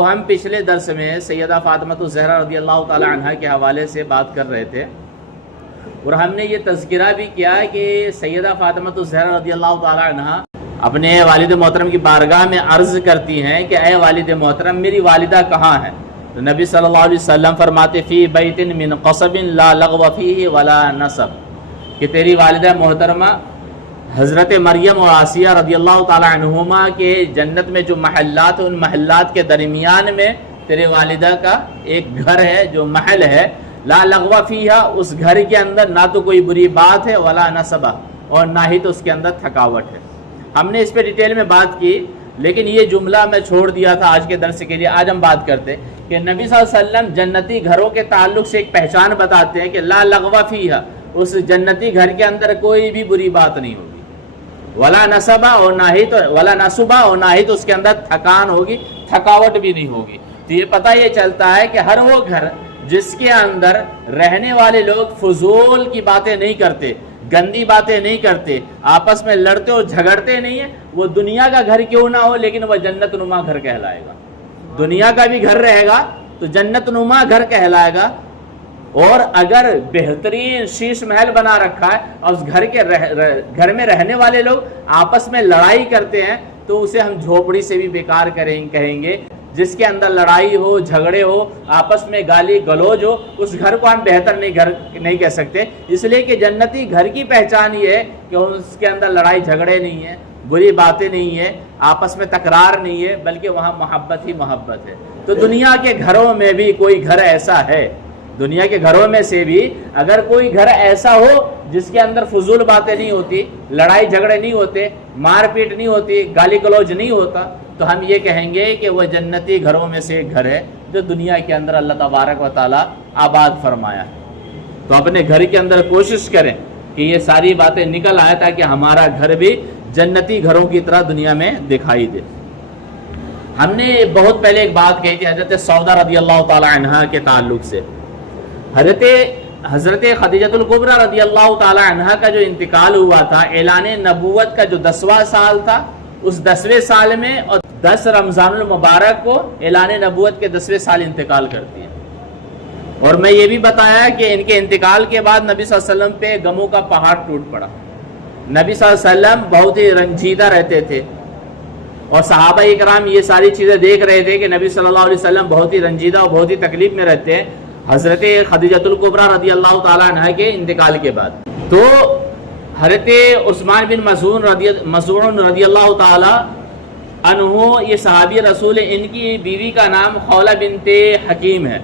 تو ہم پچھلے درس میں سیدہ فاطمہ الزہرا رضی اللہ تعالی عنہ کے حوالے سے بات کر رہے تھے، اور ہم نے یہ تذکرہ بھی کیا کہ سیدہ فاطمہ الزہرا رضی اللہ تعالی عنہ اپنے والد محترم کی بارگاہ میں عرض کرتی ہیں کہ اے والد محترم میری والدہ کہاں ہے؟ تو نبی صلی اللہ علیہ وسلم فرماتے فی بیت من قصب لا لغو فیہ ولا نصب، کہ تیری والدہ محترمہ حضرت مریم اور آسیہ رضی اللہ تعالی عنہما کے جنت میں جو محلات ہیں ان محلات کے درمیان میں تیرے والدہ کا ایک گھر ہے جو محل ہے، لا لغو فیہا، اس گھر کے اندر نہ تو کوئی بری بات ہے ولا نصب، اور نہ ہی تو اس کے اندر تھکاوٹ ہے۔ ہم نے اس پہ ڈیٹیل میں بات کی، لیکن یہ جملہ میں چھوڑ دیا تھا آج کے درس کے لیے۔ آج ہم بات کرتے ہیں کہ نبی صلی اللہ علیہ وسلم جنتی گھروں کے تعلق سے ایک پہچان بتاتے ہیں کہ لا لغو فیہا، اس جنتی گھر کے اندر کوئی بھی بری بات نہیں ہوگی، ولا نصب، اور نہ ہی تو ولا نصب، اور نہ ہی تو اس کے اندر تھکان ہوگی، تھکاوٹ بھی نہیں ہوگی۔ تو یہ پتہ یہ چلتا ہے کہ ہر وہ گھر جس کے اندر رہنے والے لوگ فضول کی باتیں نہیں کرتے، گندی باتیں نہیں کرتے، آپس میں لڑتے اور جھگڑتے نہیں ہیں، وہ دنیا کا گھر کیوں نہ ہو لیکن وہ جنت نما گھر کہلائے گا۔ دنیا کا بھی گھر رہے گا تو جنت نما گھر کہلائے گا۔ اور اگر بہترین شیش محل بنا رکھا ہے اور اس گھر میں رہنے والے لوگ آپس میں لڑائی کرتے ہیں تو اسے ہم جھوپڑی سے بھی بیکار کہیں گے۔ جس کے اندر لڑائی ہو، جھگڑے ہو، آپس میں گالی گلوج ہو، اس گھر کو ہم بہتر نہیں کہہ سکتے، اس لیے کہ جنتی گھر کی پہچان یہ ہے کہ اس کے اندر لڑائی جھگڑے نہیں ہیں، بری باتیں نہیں ہیں، آپس میں تکرار نہیں ہے، بلکہ وہاں محبت ہی محبت ہے۔ تو دنیا کے گھروں میں بھی کوئی گھر ایسا ہے، دنیا کے گھروں میں سے بھی اگر کوئی گھر ایسا ہو جس کے اندر فضول باتیں نہیں ہوتی، لڑائی جھگڑے نہیں ہوتے، مار پیٹ نہیں ہوتی، گالی گلوج نہیں ہوتا، تو ہم یہ کہیں گے کہ وہ جنتی گھروں میں سے ایک گھر ہے جو دنیا کے اندر اللہ تبارک و تعالیٰ آباد فرمایا ہے۔ تو اپنے گھر کے اندر کوشش کریں کہ یہ ساری باتیں نکل آئے تاکہ ہمارا گھر بھی جنتی گھروں کی طرح دنیا میں دکھائی دے۔ ہم نے بہت پہلے ایک بات کہی تھی حضرت سودا رضی اللہ تعالی عنہ کے تعلق سے۔ حضرت خدیجہ الکبریٰ رضی اللہ تعالی عنہ کا جو انتقال ہوا تھا، اعلان نبوت کا جو 10واں سال تھا، اس 10ویں سال میں اور 10 رمضان المبارک کو اعلان نبوت کے 10ویں سال انتقال کرتی ہیں۔ اور میں یہ بھی بتایا کہ ان کے انتقال کے بعد نبی صلی اللہ علیہ وسلم پہ غموں کا پہاڑ ٹوٹ پڑا۔ نبی صلی اللہ علیہ وسلم بہت ہی رنجیدہ رہتے تھے، اور صحابہ اکرام یہ ساری چیزیں دیکھ رہے تھے کہ نبی صلی اللہ علیہ وسلم بہت ہی رنجیدہ اور بہت ہی تکلیف میں رہتے ہیں حضرت خدیجہ الکبریٰ رضی اللہ تعالی عنہ کے انتقال کے بعد۔ تو حضرت عثمان بن مظعون رضی اللہ تعالی عنہ، یہ صحابی رسول، ان کی بیوی کا نام خولہ بنت حکیم ہے۔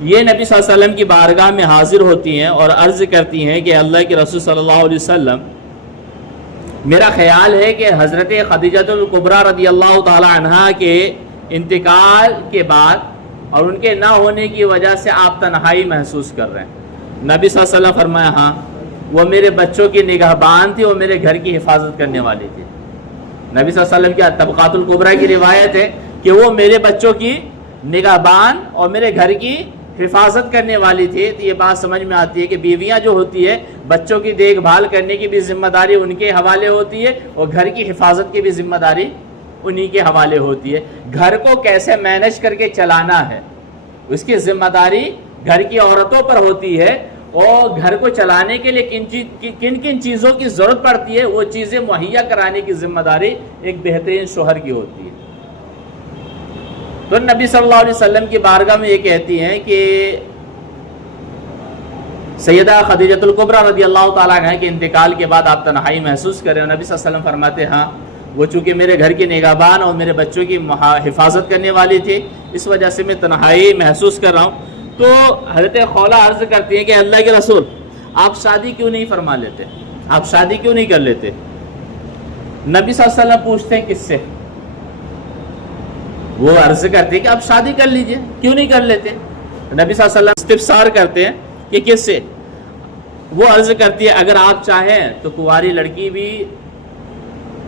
یہ نبی صلی اللہ علیہ وسلم کی بارگاہ میں حاضر ہوتی ہیں اور عرض کرتی ہیں کہ اللہ کے رسول صلی اللہ علیہ وسلم، میرا خیال ہے کہ حضرت خدیجہ الکبریٰ رضی اللہ تعالی عنہ کے انتقال کے بعد اور ان کے نہ ہونے کی وجہ سے آپ تنہائی محسوس کر رہے ہیں۔ نبی صلی اللہ علیہ وسلم فرمایا ہاں، وہ میرے بچوں کی نگہبان تھی، وہ میرے گھر کی حفاظت کرنے والی تھی۔ نبی صلی اللہ علیہ وسلم کی طبقات الکبریٰ کی روایت ہے کہ وہ میرے بچوں کی نگہبان اور میرے گھر کی حفاظت کرنے والی تھی۔ تو یہ بات سمجھ میں آتی ہے کہ بیویاں جو ہوتی ہے بچوں کی دیکھ بھال کرنے کی بھی ذمہ داری ان کے حوالے ہوتی ہے، اور گھر کی حفاظت کی بھی ذمہ داری انہی کے حوالے ہوتی ہے۔ گھر کو کیسے مینج کر کے چلانا ہے اس کی ذمہ داری گھر کی عورتوں پر ہوتی ہے، اور گھر کو چلانے کے لیے کن کن چیزوں کی ضرورت پڑتی ہے وہ چیزیں مہیا کرانے کی ذمہ داری ایک بہترین شوہر کی ہوتی ہے۔ تو نبی صلی اللہ علیہ وسلم کی بارگاہ میں یہ کہتی ہیں کہ سیدہ خدیجہ الکبریٰ رضی اللہ تعالیٰ عنہ کے انتقال کے بعد آپ تنہائی محسوس کریں، اور نبی صلی اللہ علیہ وسلم فرماتے ہاں، وہ چونکہ میرے گھر کی نگہبان اور میرے بچوں کی حفاظت کرنے والی تھی، اس وجہ سے میں تنہائی محسوس کر رہا ہوں۔ تو حضرت خولہ عرض کرتی ہیں کہ اللہ کے رسول، آپ شادی کیوں نہیں فرما لیتے، آپ شادی کیوں نہیں کر لیتے؟ نبی صلی اللہ علیہ وسلم پوچھتے ہیں کس سے؟ وہ عرض کرتے ہیں کہ آپ شادی کر لیجئے، کیوں نہیں کر لیتے؟ نبی صلی اللہ علیہ وسلم استفسار کرتے ہیں کہ کس سے؟ وہ عرض کرتی ہے اگر آپ چاہیں تو کنواری لڑکی بھی،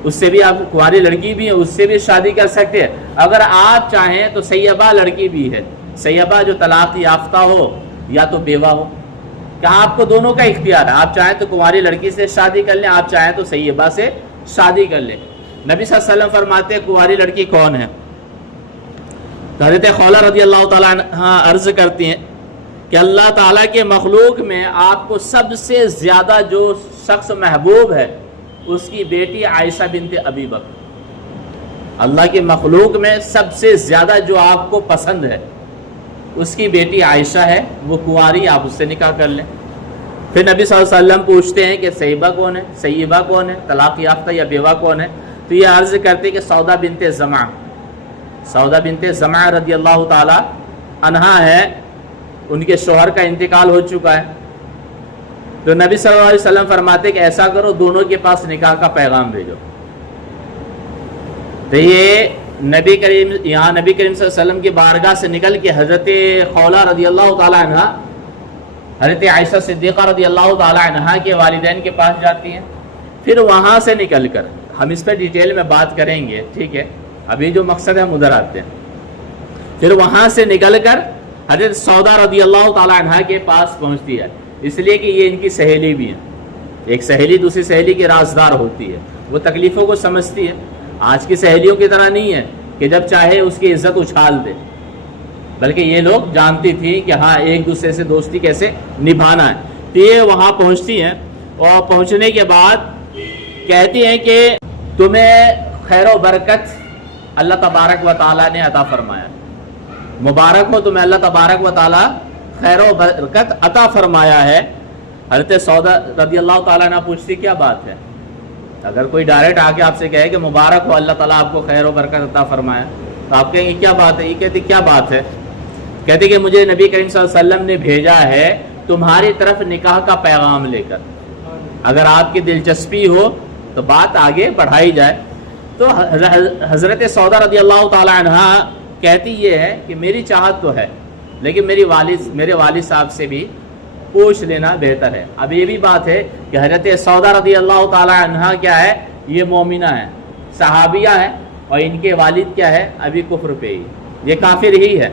اس سے بھی، آپ کنواری لڑکی بھی ہے اس سے بھی شادی کر سکتے ہیں، اگر آپ چاہیں تو سیبہ لڑکی بھی ہے، سیبہ جو طلاق یافتہ ہو یا تو بیوہ ہو، کہ آپ کو دونوں کا اختیار ہے، آپ چاہیں تو کنواری لڑکی سے شادی کر لیں، آپ چاہیں تو سیبہ سے شادی کر لیں۔ نبی صلی اللہ علیہ وسلم فرماتے ہیں کنواری لڑکی کون ہے؟ تو حضرت خولہ رضی اللہ تعالیٰ عنہ عرض کرتی ہیں کہ اللہ تعالیٰ کے مخلوق میں آپ کو سب سے زیادہ جو شخص محبوب ہے اس کی بیٹی عائشہ بنت ابی بکر، اللہ کے مخلوق میں سب سے زیادہ جو آپ کو پسند ہے اس کی بیٹی عائشہ ہے، وہ کنواری، آپ اس سے نکاح کر لیں۔ پھر نبی صلی اللہ علیہ وسلم پوچھتے ہیں کہ سیبہ کون ہے، سیبہ کون ہے، طلاق یافتہ یا بیوہ کون ہے؟ تو یہ عرض کرتے کہ سودا بنت زمعہ، سودا بنت زمعہ رضی اللہ تعالی عنہا ہے، ان کے شوہر کا انتقال ہو چکا ہے۔ تو نبی صلی اللہ علیہ وسلم فرماتے کہ ایسا کرو دونوں کے پاس نکاح کا پیغام بھیجو۔ تو یہ نبی کریم صلی اللہ علیہ وسلم کی بارگاہ سے نکل کے حضرت خولہ رضی اللہ تعالی عنہ حضرت عائشہ صدیقہ رضی اللہ تعالی عنہ کے والدین کے پاس جاتی ہیں۔ پھر وہاں سے نکل کر ہم اس پہ ڈیٹیل میں بات کریں گے، ٹھیک ہے، ابھی جو مقصد ہے ہم ادھر آتے ہیں۔ پھر وہاں سے نکل کر حضرت سودا رضی اللہ تعالی عنہ کے پاس پہنچتی ہے، اس لیے کہ یہ ان کی سہیلی بھی ہے، ایک سہیلی دوسری سہیلی کی رازدار ہوتی ہے، وہ تکلیفوں کو سمجھتی ہے۔ آج کی سہیلیوں کی طرح نہیں ہے کہ جب چاہے اس کی عزت اچھال دے، بلکہ یہ لوگ جانتی تھی کہ ہاں ایک دوسرے سے دوستی کیسے نبھانا ہے۔ تو یہ وہاں پہنچتی ہیں اور پہنچنے کے بعد کہتی ہیں کہ تمہیں خیر و برکت اللہ تبارک و تعالیٰ نے عطا فرمایا، مبارک ہو تمہیں اللہ تبارک و تعالیٰ خیر و برکت عطا فرمایا ہے۔ حضرت سودا رضی اللہ تعالیٰ عنہ پوچھتی کیا بات ہے؟ اگر کوئی ڈائریکٹ آ کے آپ سے کہے کہ مبارک ہو اللہ تعالیٰ آپ کو خیر و برکت عطا فرمایا، تو آپ کہیں گے کیا بات ہے؟ یہ کہتی کیا بات ہے؟ کہتے کہ مجھے نبی کریم صلی اللہ علیہ وسلم نے بھیجا ہے تمہاری طرف نکاح کا پیغام لے کر، اگر آپ کی دلچسپی ہو تو بات آگے بڑھائی جائے۔ تو حضرت سودا رضی اللہ تعالی عنہ کہتی یہ ہے کہ میری چاہت تو ہے، لیکن میرے والد صاحب سے بھی پوچھ لینا بہتر ہے۔ اب یہ بھی بات ہے کہ حضرت سودا رضی اللہ تعالی عنہ کیا ہے، یہ مومنہ ہے، صحابیہ ہے، اور ان کے والد کیا ہے، ابھی کفر پہ ہی، یہ کافر ہی ہے،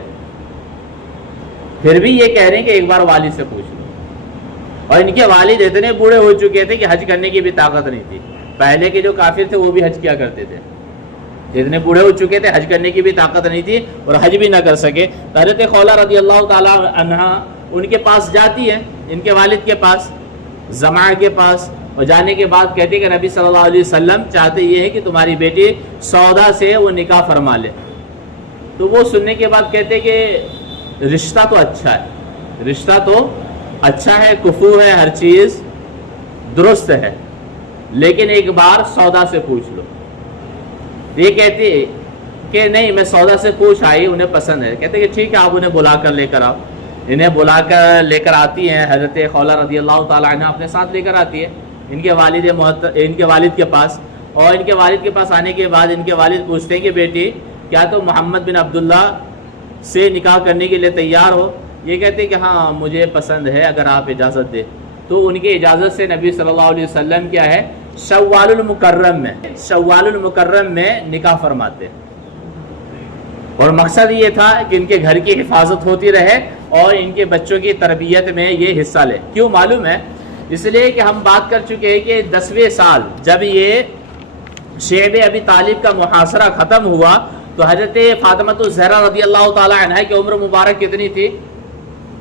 پھر بھی یہ کہہ رہے ہیں کہ ایک بار والد سے پوچھ لو۔ اور ان کے والد اتنے بوڑھے ہو چکے تھے کہ حج کرنے کی بھی طاقت نہیں تھی، پہلے کے جو کافر تھے وہ بھی حج کیا کرتے تھے، اتنے بوڑھے ہو چکے تھے، حج کرنے کی بھی طاقت نہیں تھی اور حج بھی نہ کر سکے۔ حضرت خولہ رضی اللہ تعالی عنہ ان کے پاس جاتی ہے، ان کے والد کے پاس، زمعہ کے پاس، اور جانے کے بعد کہتے کہ نبی صلی اللہ علیہ وسلم چاہتے یہ ہے کہ تمہاری بیٹی سودا سے وہ نکاح فرما لے۔ تو وہ سننے کے بعد کہتے کہ رشتہ تو اچھا ہے، رشتہ تو اچھا ہے، کفو ہے، ہر چیز درست ہے، لیکن ایک بار سودا سے پوچھ لو۔ یہ کہتے کہ نہیں میں سودا سے پوچھ آئی، انہیں پسند ہے۔ کہتے کہ ٹھیک ہے آپ انہیں بلا کر لے کر آؤ۔ انہیں بلا کر لے کر آتی ہیں، حضرت خولہ رضی اللہ تعالیٰ عنہ اپنے ساتھ لے کر آتی ہے ان کے والد کے پاس، اور ان کے والد کے پاس آنے کے بعد ان کے والد پوچھتے ہیں کہ بیٹی کیا تم محمد بن عبداللہ سے نکاح کرنے کے لیے تیار ہو؟ یہ کہتے کہ ہاں مجھے پسند ہے اگر آپ اجازت دیں۔ تو ان کی اجازت سے نبی صلی اللہ علیہ وسلم کیا ہے، شوال المکرم میں نکاح فرماتے، اور مقصد یہ تھا کہ ان کے گھر کی حفاظت ہوتی رہے اور ان کے بچوں کی تربیت میں یہ حصہ لے۔ کیوں معلوم ہے؟ اس لیے کہ ہم بات کر چکے ہیں کہ 10ویں سال جب یہ شعب ابی طالب کا محاصرہ ختم ہوا تو حضرت فاطمہ الزہرا رضی اللہ تعالی عنہ کی عمر مبارک کتنی تھی؟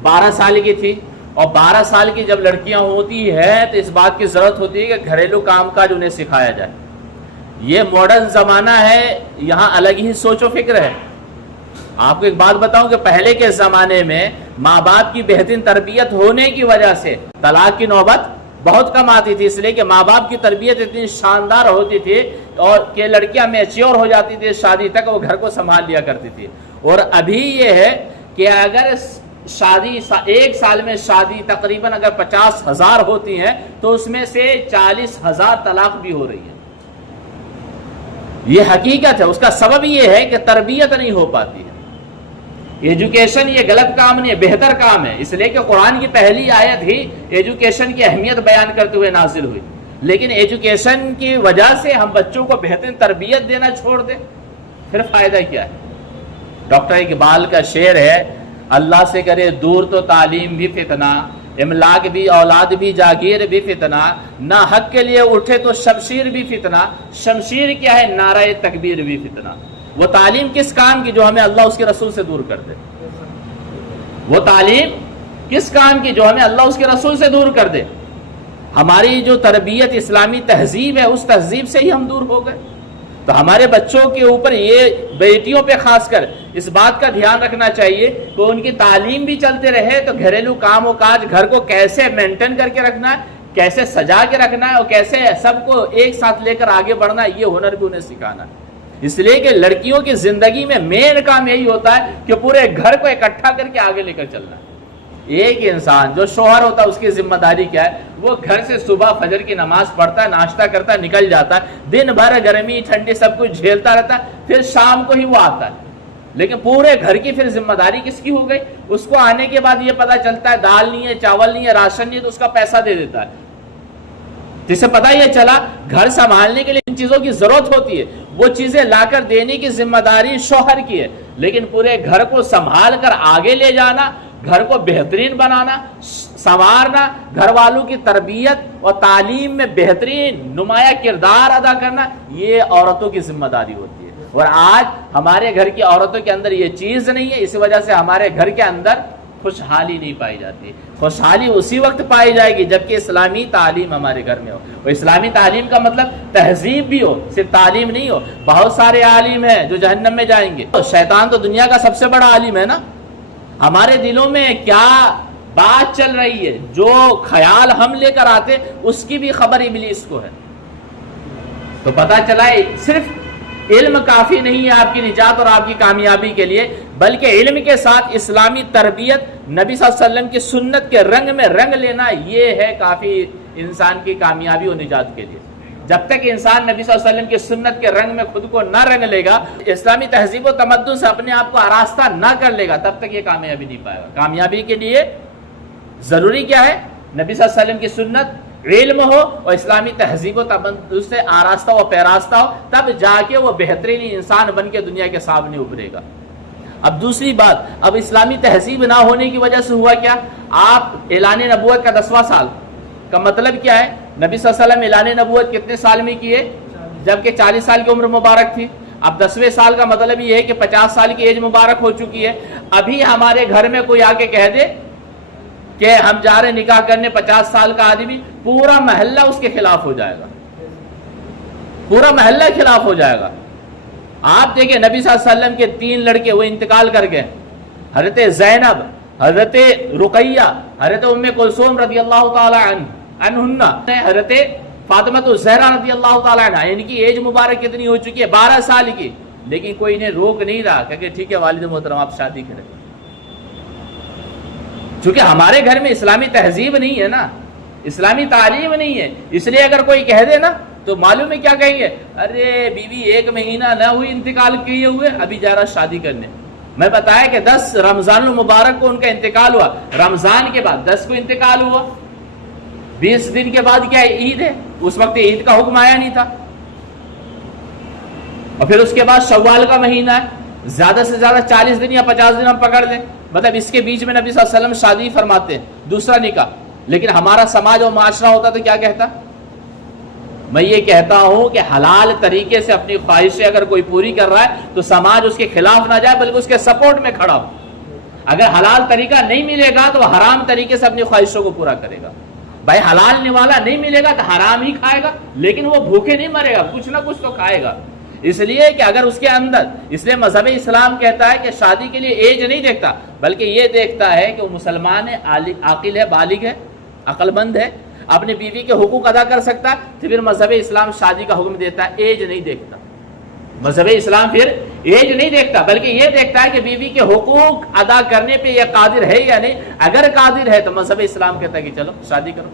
12 سال کی تھی، اور 12 سال کی جب لڑکیاں ہوتی ہیں تو اس بات کی ضرورت ہوتی ہے کہ گھریلو کام کاج انہیں سکھایا جائے۔ یہ ماڈرن زمانہ ہے، یہاں الگ ہی سوچ و فکر ہے۔ آپ کو ایک بات بتاؤں کہ پہلے کے زمانے میں ماں باپ کی بہترین تربیت ہونے کی وجہ سے طلاق کی نوبت بہت کم آتی تھی، اس لیے کہ ماں باپ کی تربیت اتنی شاندار ہوتی تھی اور کہ لڑکیاں میچیور ہو جاتی تھی، شادی تک وہ گھر کو سنبھال لیا کرتی تھی۔ اور ابھی یہ ہے کہ اگر شادی 1 سال میں شادی تقریباً اگر 50,000 ہوتی ہیں تو اس میں سے 40,000 طلاق بھی ہو رہی ہے۔ یہ حقیقت ہے، اس کا سبب یہ ہے کہ تربیت نہیں ہو پاتی ہے۔ ایجوکیشن یہ غلط کام نہیں ہے، بہتر کام ہے، اس لیے کہ قرآن کی پہلی آیت ہی ایجوکیشن کی اہمیت بیان کرتے ہوئے نازل ہوئی، لیکن ایجوکیشن کی وجہ سے ہم بچوں کو بہترین تربیت دینا چھوڑ دیں، پھر فائدہ کیا ہے؟ ڈاکٹر اقبال کا شعر ہے، اللہ سے کرے دور تو تعلیم بھی فتنہ، املاک بھی اولاد بھی جاگیر بھی فتنہ، نہ حق کے لیے اٹھے تو شمشیر بھی فتنہ، شمشیر کیا ہے؟ نعرہ تکبیر بھی فتنہ۔ وہ تعلیم کس کام کی جو ہمیں اللہ اس کے رسول سے دور کر دے؟ وہ تعلیم کس کام کی جو ہمیں اللہ اس کے رسول سے دور کر دے؟ ہماری جو تربیت اسلامی تہذیب ہے اس تہذیب سے ہی ہم دور ہو گئے. تو ہمارے بچوں کے اوپر، یہ بیٹیوں پہ خاص کر اس بات کا دھیان رکھنا چاہیے کہ ان کی تعلیم بھی چلتے رہے تو گھریلو کام و کاج، گھر کو کیسے مینٹین کر کے رکھنا ہے، کیسے سجا کے رکھنا ہے اور کیسے سب کو ایک ساتھ لے کر آگے بڑھنا ہے، یہ ہنر بھی انہیں سکھانا ہے. اس لیے کہ لڑکیوں کی زندگی میں مین کام یہی ہوتا ہے کہ پورے گھر کو اکٹھا کر کے آگے لے کر چلنا ہے. ایک انسان جو شوہر ہوتا ہے اس کی ذمہ داری کیا ہے؟ وہ گھر سے صبح فجر کی نماز پڑھتا ہے، ناشتہ کرتا ہے، نکل جاتا ہے، دن بھر گرمی ٹھنڈی سب کچھ جھیلتا رہتا ہے، پھر شام کو ہی وہ آتا ہے. لیکن پورے گھر کی پھر ذمہ داری کس کی ہو گئی؟ اس کو آنے کے بعد یہ پتا چلتا ہے دال نہیں ہے، چاول نہیں ہے، راشن نہیں ہے، تو اس کا پیسہ دے دیتا ہے. جسے پتا یہ چلا گھر سنبھالنے کے لیے ان چیزوں کی ضرورت ہوتی ہے، وہ چیزیں لا کر دینے کی ذمہ داری شوہر کی ہے. لیکن پورے گھر کو سنبھال کر آگے لے جانا، گھر کو بہترین بنانا، سنوارنا، گھر والوں کی تربیت اور تعلیم میں بہترین نمایاں کردار ادا کرنا، یہ عورتوں کی ذمہ داری ہوتی ہے. اور آج ہمارے گھر کی عورتوں کے اندر یہ چیز نہیں ہے، اس وجہ سے ہمارے گھر کے اندر خوشحالی نہیں پائی جاتی. خوشحالی اسی وقت پائی جائے گی جبکہ اسلامی تعلیم ہمارے گھر میں ہو. اور اسلامی تعلیم کا مطلب تہذیب بھی ہو، صرف تعلیم نہیں ہو. بہت سارے عالم ہیں جو جہنم میں جائیں گے. شیطان تو دنیا کا سب سے بڑا عالم ہے نا. ہمارے دلوں میں کیا بات چل رہی ہے، جو خیال ہم لے کر آتے اس کی بھی خبر ابلیس کو ہے. تو پتہ چلا صرف علم کافی نہیں ہے آپ کی نجات اور آپ کی کامیابی کے لیے، بلکہ علم کے ساتھ اسلامی تربیت، نبی صلی اللہ علیہ وسلم کی سنت کے رنگ میں رنگ لینا، یہ ہے کافی انسان کی کامیابی اور نجات کے لیے. جب تک انسان نبی صلی اللہ علیہ وسلم کی سنت کے رنگ میں خود کو نہ رنگ لے گا، اسلامی تہذیب و تمدن سے اپنے آپ کو آراستہ نہ کر لے گا، تب تک یہ کامیابی نہیں پائے گا. کامیابی کے لیے ضروری کیا ہے؟ نبی صلی اللہ علیہ وسلم کی سنت، علم ہو اور اسلامی تہذیب و تمدن سے آراستہ و پیراستہ ہو، تب جا کے وہ بہترین انسان بن کے دنیا کے سامنے ابھرے گا. اب دوسری بات، اب اسلامی تہذیب نہ ہونے کی وجہ سے ہوا کیا؟ آپ اعلان نبوت کا 10واں سال کا مطلب کیا ہے؟ نبی صلی اللہ علیہ وسلم اعلان نبوت کتنے سال میں کیے؟ جبکہ 40 سال کی عمر مبارک تھی. اب 10ویں سال کا مطلب یہ ہے کہ 50 سال کی ایج مبارک ہو چکی ہے. ابھی ہمارے گھر میں کوئی آ کے کہہ دے کہ ہم جا رہے نکاح کرنے، 50 سال کا آدمی، پورا محلہ اس کے خلاف ہو جائے گا، پورا محلہ خلاف ہو جائے گا. آپ دیکھیں نبی صلی اللہ علیہ وسلم کے 3 لڑکے وہ انتقال کر گئے، حضرت زینب، حضرت رقیہ، حضرت ام کلثوم رضی اللہ تعالی عنہن، حضرت فاطمہ الزہرا رضی اللہ تعالی عنہ. ان کی ایج مبارک کتنی ہو چکی ہے؟ 12 سال کی. لیکن کوئی انہیں روک نہیں رہا کہ ٹھیک ہے والد محترم آپ شادی کریں. چونکہ ہمارے گھر میں اسلامی تہذیب نہیں ہے نا، اسلامی تعلیم نہیں ہے، اس لیے اگر کوئی کہہ دے نا تو معلوم ہے کیا کہیں گے؟ ارے بیوی 1 مہینہ نہ ہوئی انتقال کیے ہوئے، ابھی جا رہا شادی کرنے. میں بتایا کہ 10 رمضان المبارک کو ان کا انتقال ہوا، رمضان کے بعد 10 کو انتقال ہوا، 20 دن کے بعد کیا عید ہے؟ اس وقت عید کا حکم آیا نہیں تھا. اور پھر اس کے بعد شوال کا مہینہ ہے، زیادہ سے زیادہ 40 دن یا 50 دن ہم پکڑ لیں، مطلب اس کے بیچ میں نبی صلی اللہ علیہ وسلم شادی فرماتے ہیں، دوسرا نکاح. لیکن ہمارا سماج اور معاشرہ ہوتا تو کیا کہتا؟ میں یہ کہتا ہوں کہ حلال طریقے سے اپنی خواہشیں اگر کوئی پوری کر رہا ہے تو سماج اس کے خلاف نہ جائے بلکہ اس کے سپورٹ میں کھڑا ہو. اگر حلال طریقہ نہیں ملے گا تو وہ حرام طریقے سے اپنی خواہشوں کو پورا کرے گا. بھائی حلال نوالا نہیں ملے گا تو حرام ہی کھائے گا، لیکن وہ بھوکے نہیں مرے گا، کچھ نہ کچھ تو کھائے گا. اس لیے کہ اگر اس کے اندر، اس لیے مذہب اسلام کہتا ہے کہ شادی کے لیے ایج نہیں دیکھتا بلکہ یہ دیکھتا ہے کہ وہ مسلمان ہے، عاقل ہے، بالغ ہے، عقل مند ہے، اپنی بیوی کے حقوق ادا کر سکتا ہے، تو پھر مذہب اسلام شادی کا حکم دیتا ہے، ایج نہیں دیکھتا. مذہب اسلام پھر ایج نہیں دیکھتا بلکہ یہ دیکھتا ہے کہ بیوی کے حقوق ادا کرنے پہ یہ قادر ہے یا نہیں. اگر قادر ہے تو مذہب اسلام کہتا ہے کہ چلو شادی کرو.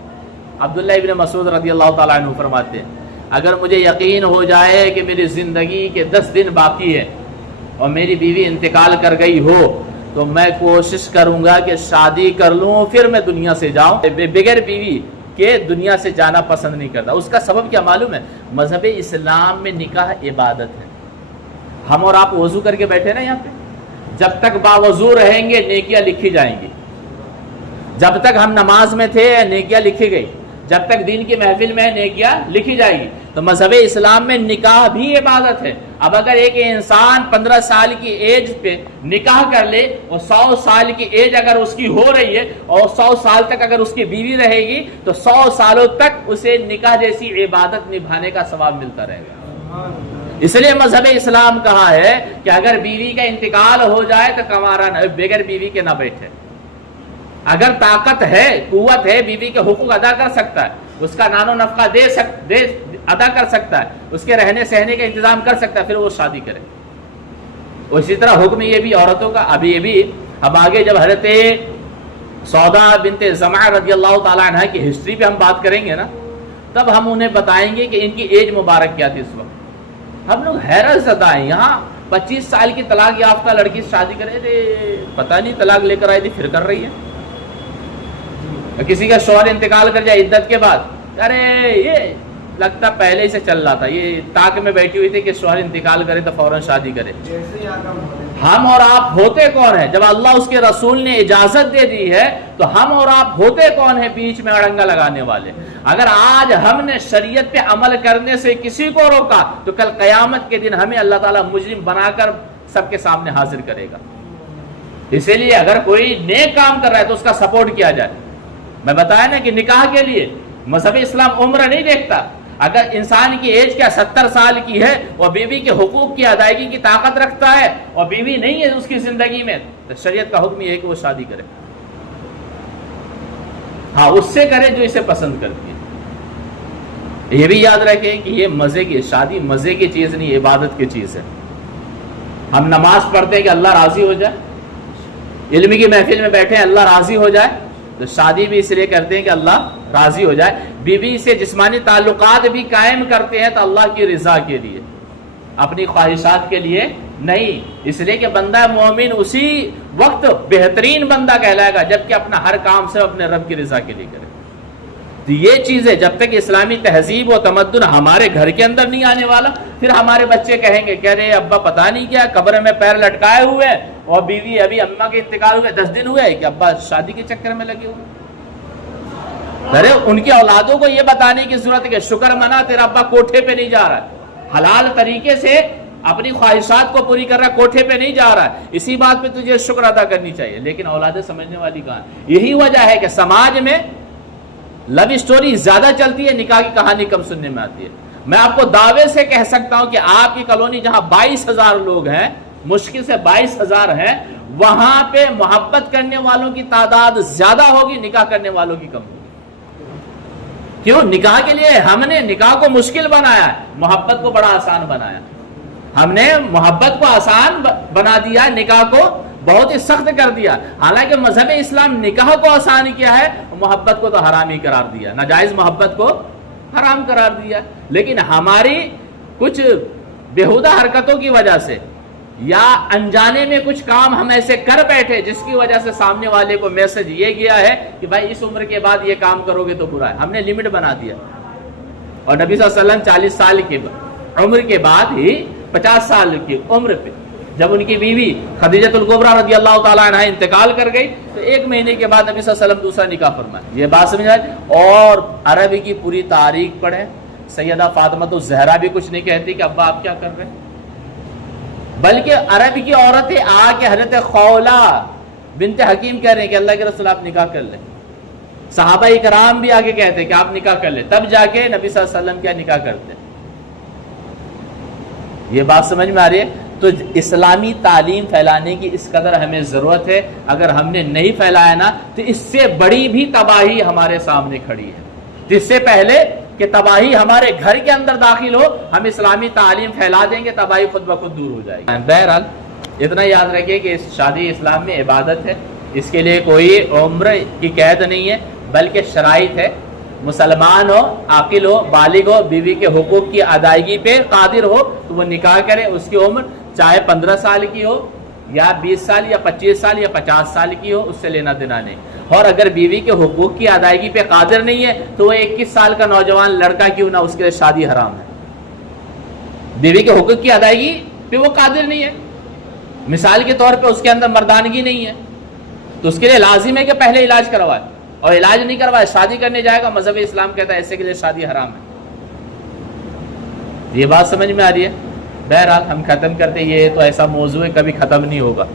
عبداللہ ابن مسعود رضی اللہ تعالیٰ عنہ فرماتے ہیں اگر مجھے یقین ہو جائے کہ میری زندگی کے 10 دن باقی ہے اور میری بیوی انتقال کر گئی ہو تو میں کوشش کروں گا کہ شادی کر لوں، پھر میں دنیا سے جاؤں. بغیر بیوی کے دنیا سے جانا پسند نہیں کرتا. اس کا سبب کیا معلوم ہے؟ مذہب اسلام میں نکاح عبادت ہے. ہم اور آپ وضو کر کے بیٹھے نا یہاں پہ، جب تک باوضو رہیں گے نیکیاں لکھی جائیں گی. جب تک ہم نماز میں تھے نیکیاں لکھی گئی، جب تک دین کی محفل میں نیکیاں لکھی جائے گی. تو مذہب اسلام میں نکاح بھی عبادت ہے۔ اب اگر ایک انسان 15 سال کی ایج پہ نکاح کر لے اور 100 سال کی ایج اگر اس کی ہو رہی ہے اور 100 سال تک اگر اس کی بیوی رہے گی تو 100 سالوں تک اسے نکاح جیسی عبادت نبھانے کا ثواب ملتا رہے گا۔ اس لیے مذہب اسلام کہا ہے کہ اگر بیوی کا انتقال ہو جائے تو کمارا نہ، بغیر بیوی کے نہ بیٹھے۔ اگر طاقت ہے، قوت ہے، بیوی کے حقوق ادا کر سکتا ہے، اس کا نان و نفقہ ادا کر سکتا ہے، اس کے رہنے سہنے کا انتظام کر سکتا ہے، پھر وہ شادی کرے۔ اسی طرح حکم یہ بھی عورتوں کا، ابھی یہ بھی ہم آگے جب حضرت سودا بنت زمعہ رضی اللہ تعالیٰ عنہ کی ہسٹری پہ ہم بات کریں گے نا، تب ہم انہیں بتائیں گے کہ ان کی ایج مبارک کیا تھی اس وقت۔ ہم لوگ حیرت زدہ ہیں، یہاں 25 سال کی طلاق یافتہ لڑکی سے شادی کرے تھے، پتہ نہیں طلاق لے کر آئی تھی پھر کر رہی ہے۔ کسی کا شوہر انتقال کر جائے عدت کے بعد، ارے یہ لگتا پہلے ہی سے چل رہا تھا، یہ تاک میں بیٹھی ہوئی تھی کہ شوہر انتقال کرے تو فوراً شادی کرے۔ ہم اور آپ ہوتے کون ہیں؟ جب اللہ اس کے رسول نے اجازت دے دی ہے تو ہم اور آپ ہوتے کون ہیں بیچ میں اڑنگا لگانے والے؟ اگر آج ہم نے شریعت پہ عمل کرنے سے کسی کو روکا تو کل قیامت کے دن ہمیں اللہ تعالیٰ مجرم بنا کر سب کے سامنے حاضر کرے گا۔ اسی لیے اگر کوئی نیک کام کر رہا ہے تو اس کا سپورٹ کیا جائے۔ میں بتایا نا کہ نکاح کے لیے مذہب اسلام عمر نہیں دیکھتا۔ اگر انسان کی ایج کیا 70 سال کی ہے اور بیوی کے حقوق کی ادائیگی کی طاقت رکھتا ہے اور بیوی نہیں ہے اس کی زندگی میں، تو شریعت کا حکم یہ ہے کہ وہ شادی کرے۔ ہاں، اس سے کرے جو اسے پسند کرتی ہے۔ یہ بھی یاد رکھیں کہ یہ مزے کی شادی مزے کی چیز نہیں، عبادت کی چیز ہے۔ ہم نماز پڑھتے ہیں کہ اللہ راضی ہو جائے، علم کی محفل میں بیٹھے ہیں اللہ راضی ہو جائے، تو شادی بھی اس لیے کرتے ہیں کہ اللہ راضی ہو جائے۔ بیوی سے جسمانی تعلقات بھی قائم کرتے ہیں تو اللہ کی رضا کے لیے، اپنی خواہشات کے لیے نہیں۔ اس لیے کہ بندہ مومن اسی وقت بہترین بندہ کہلائے گا جبکہ اپنا ہر کام سے اپنے رب کی رضا کے لیے کرے۔ تو یہ چیزیں جب تک اسلامی تہذیب و تمدن ہمارے گھر کے اندر نہیں آنے والا، پھر ہمارے بچے کہیں گے کہہ رہے ابا پتہ نہیں کیا قبر میں پیر لٹکائے ہوئے اور بیوی ابھی اماں کے انتقال ہوئے 10 دن ہوئے کہ ابا شادی کے چکر میں لگے ہوئے۔ ارے ان کی اولادوں کو یہ بتانے کی ضرورت ہے کہ شکر منا تیرا ابا کوٹھے پہ نہیں جا رہا ہے، حلال طریقے سے اپنی خواہشات کو پوری کر رہا ہے، کوٹھے پہ نہیں جا رہا ہے، اسی بات پہ تجھے شکر ادا کرنی چاہیے۔ لیکن اولادیں سمجھنے والی کہاں؟ یہی وجہ ہے کہ سماج میں لو اسٹوری زیادہ چلتی ہے، نکاح کی کہانی کم سننے میں آتی ہے۔ میں آپ کو دعوے سے کہہ سکتا ہوں کہ آپ کی کالونی جہاں 22,000 لوگ ہیں، مشکل سے 22,000 ہیں، وہاں پہ محبت کرنے والوں کی تعداد زیادہ ہوگی، نکاح کرنے والوں کی کم ہوگی۔ کیوں؟ نکاح کے لیے ہم نے نکاح کو مشکل بنایا ہے، محبت کو بڑا آسان بنایا۔ ہم نے محبت کو آسان بنا دیا، نکاح کو بہت ہی سخت کر دیا۔ حالانکہ مذہب اسلام نکاح کو آسان کیا ہے، محبت کو تو حرام ہی قرار دیا، ناجائز محبت کو حرام قرار دیا۔ لیکن ہماری کچھ بےہودہ حرکتوں کی وجہ سے یا انجانے میں کچھ کام ہم ایسے کر بیٹھے جس کی وجہ سے سامنے والے کو میسج یہ گیا ہے کہ بھائی اس عمر کے بعد یہ کام کرو گے تو برا ہے۔ ہم نے لمٹ بنا دیا، اور نبی صلی اللہ علیہ وسلم 40 سال کی عمر کے بعد ہی 50 سال کی عمر پہ جب ان کی بیوی خدیجہ الکبریٰ رضی اللہ تعالیٰ عنہ انتقال کر گئی تو 1 مہینے کے بعد نبی صلی اللہ علیہ وسلم دوسرا نکاح فرمایا۔ یہ بات سمجھ آئے؟ اور عربی کی پوری تاریخ پڑھیں، سیدہ فاطمہ الزہرا بھی کچھ نہیں کہتی کہ ابا آپ کیا کر رہے ہیں، بلکہ عرب کی عورتیں آ کے حضرت خولہ بنت حکیم کہہ رہے ہیں کہ اللہ کے رسول آپ نکاح کر لیں۔ صحابہ اکرام بھی آگے کہتے ہیں کہ آپ نکاح کر لیں، تب جا کے نبی صلی اللہ علیہ وسلم کیا نکاح کرتے ہیں۔ یہ بات سمجھ میں آ رہی ہے؟ تو اسلامی تعلیم پھیلانے کی اس قدر ہمیں ضرورت ہے۔ اگر ہم نے نہیں پھیلایا نا تو اس سے بڑی بھی تباہی ہمارے سامنے کھڑی ہے۔ جس سے پہلے کہ تباہی ہمارے گھر کے اندر داخل ہو، ہم اسلامی تعلیم پھیلا دیں گے، تباہی خود بخود دور ہو جائے گی۔ بہرحال اتنا یاد رکھیے کہ شادی اسلام میں عبادت ہے، اس کے لیے کوئی عمر کی قید نہیں ہے بلکہ شرائط ہے۔ مسلمان ہو، عاقل ہو، بالغ ہو، بیوی کے حقوق کی ادائیگی پہ قادر ہو تو وہ نکاح کرے۔ اس کی عمر چاہے 15 سال کی ہو یا 20 سال یا 25 سال یا 50 سال کی ہو، اس سے لینا دینا نہیں۔ اور اگر بیوی کے حقوق کی ادائیگی پہ قادر نہیں ہے تو وہ 21 سال کا نوجوان لڑکا کیوں نہ، اس کے لیے شادی حرام ہے۔ بیوی کے حقوق کی ادائیگی پہ وہ قادر نہیں ہے، مثال کے طور پہ اس کے اندر مردانگی نہیں ہے، تو اس کے لیے لازم ہے کہ پہلے علاج کروائے، اور علاج نہیں کروائے شادی کرنے جائے گا، مذہب اسلام کہتا ہے ایسے کے لیے شادی حرام ہے۔ یہ بات سمجھ میں آ رہی ہے؟ بہرحال ہم ختم کرتے، یہ تو ایسا موضوع ہے کبھی ختم نہیں ہوگا.